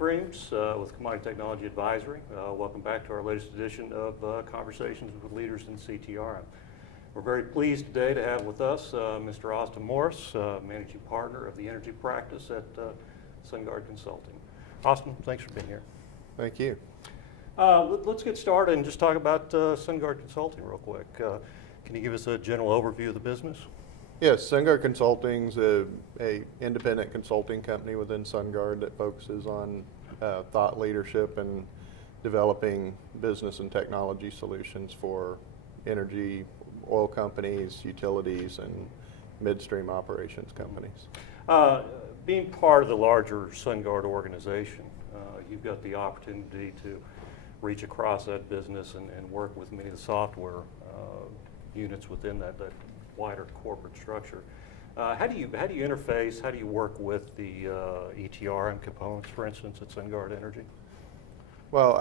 Reames with Commodity Technology Advisory. Welcome back to our latest edition of Conversations with Leaders in CTRM. We're very pleased today to have with us Mr. Austin Morris, Managing Partner of the Energy Practice at SunGard Consulting. Austin, thanks for being here. Thank you. Let's get started and just talk about SunGard Consulting real quick. Can you give us a general overview of the business? Yes, SunGard Consulting is a independent consulting company within SunGard that focuses on thought leadership and developing business and technology solutions for energy, oil companies, utilities, and midstream operations companies. Being part of the larger SunGard organization, you've got the opportunity to reach across that business and work with many of the software units within that wider corporate structure. How do you interface? How do you work with the ETRM components, for instance, at SunGard Energy? Well,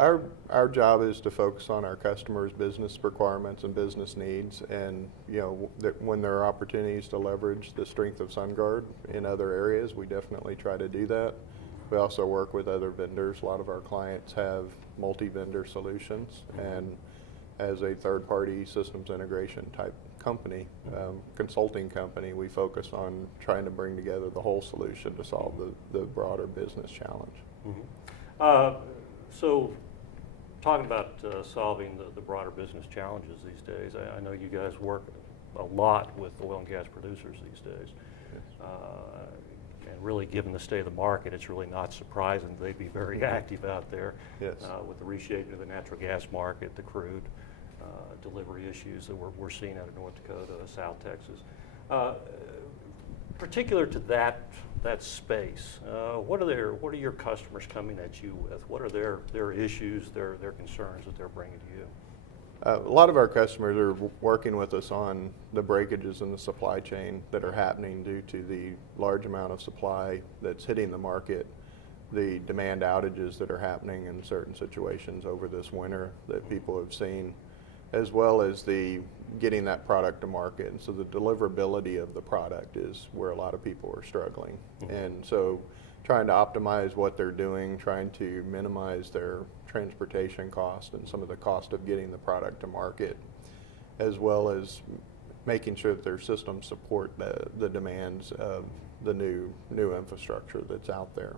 our job is to focus on our customers' business requirements and business needs, and when there are opportunities to leverage the strength of SunGard in other areas, we definitely try to do that. We also work with other vendors. A lot of our clients have multi-vendor solutions, and as a third-party systems integration type company, consulting company, we focus on trying to bring together the whole solution to solve the broader business challenge. Mm-hmm. So talking about solving the broader business challenges these days, I know you guys work a lot with oil and gas producers these days. Yes. And really, given the state of the market, it's really not surprising they'd be very active out there. Yes. With the reshaping of the natural gas market, the crude delivery issues that we're seeing out of North Dakota, South Texas. Particular to that space, what are your customers coming at you with? What are their issues, their concerns that they're bringing to you? A lot of our customers are working with us on the breakages in the supply chain that are happening due to the large amount of supply that's hitting the market, the demand outages that are happening in certain situations over this winter that people have seen, as well as the getting that product to market. And so the deliverability of the product is where a lot of people are struggling. Mm-hmm. And so trying to optimize what they're doing, trying to minimize their transportation cost and some of the cost of getting the product to market, as well as making sure that their systems support the demands of the new infrastructure that's out there.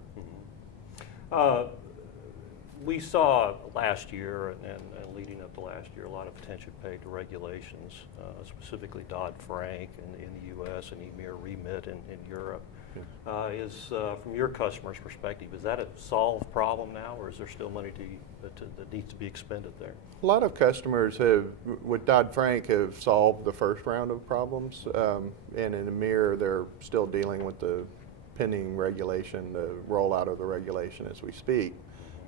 Mm-hmm. We saw last year and leading up to last year a lot of attention paid to regulations, specifically Dodd Frank in the U.S. and Emir Remit in Europe. Yeah. From your customer's perspective, is that a solved problem now, or is there still money that needs to be expended there? A lot of customers with Dodd Frank, have solved the first round of problems, and in Emir, they're still dealing with the pending regulation, the rollout of the regulation as we speak.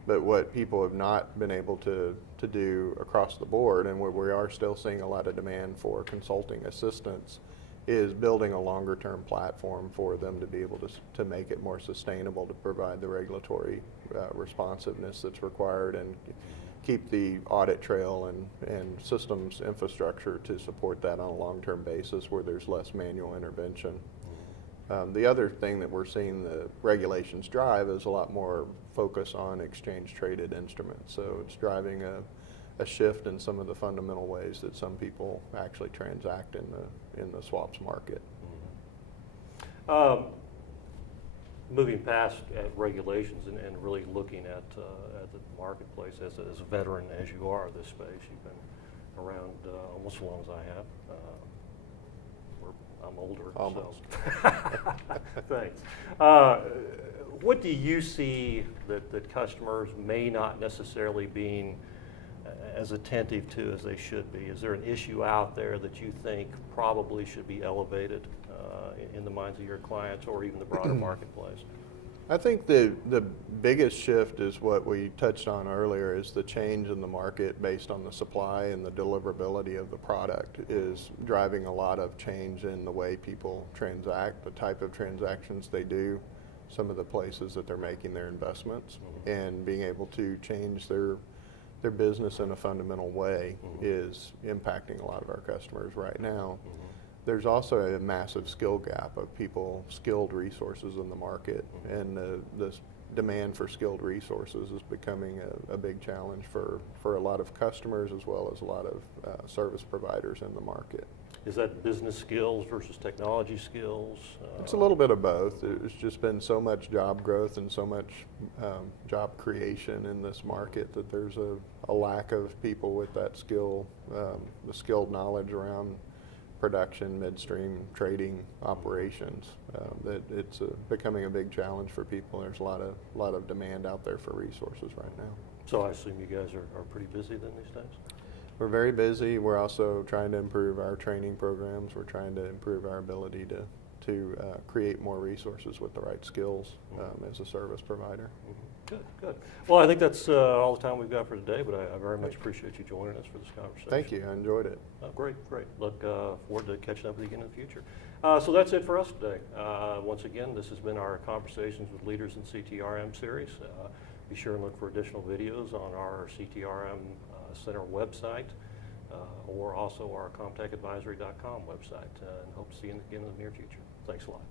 But what people have not been able to do across the board, and where we are still seeing a lot of demand for consulting assistance, is building a longer term platform for them to be able to make it more sustainable, to provide the regulatory responsiveness that's required, and keep the audit trail and systems infrastructure to support that on a long term basis where there's less manual intervention. The other thing that we're seeing the regulations drive is a lot more focus on exchange traded instruments. So it's driving a shift in some of the fundamental ways that some people actually transact in the swaps market. Mm-hmm. Moving past regulations and really looking at the marketplace as a veteran as you are of this space, you've been around almost as long as I have. I'm older. Almost. So. Thanks. What do you see that customers may not necessarily being as attentive to as they should be? Is there an issue out there that you think probably should be elevated in the minds of your clients or even the broader marketplace? I think the biggest shift is what we touched on earlier, is the change in the market based on the supply and the deliverability of the product is driving a lot of change in the way people transact, the type of transactions they do, some of the places that they're making their investments, and being able to change their business in a fundamental way is impacting a lot of our customers right now. There's also a massive skill gap of people, skilled resources in the market, and the demand for skilled resources is becoming a big challenge for a lot of customers as well as a lot of service providers in the market. Is that business skills versus technology skills? It's a little bit of both. There's just been so much job growth and so much job creation in this market that there's a lack of people with that skill, the skilled knowledge around production, midstream, trading, operations. That it's becoming a big challenge for people. There's a lot of demand out there for resources right now. So I assume you guys are pretty busy then these days? We're very busy. We're also trying to improve our training programs. We're trying to improve our ability to create more resources with the right skills as a service provider. Good. Well, I think that's all the time we've got for today, but I very much appreciate you joining us for this conversation. Thank you. I enjoyed it. Great. Look forward to catching up with you again in the future. So that's it for us today. Once again, this has been our Conversations with Leaders in CTRM series. Be sure and look for additional videos on our CTRM Center website or also our comtechadvisory.com website. And hope to see you again in the near future. Thanks a lot.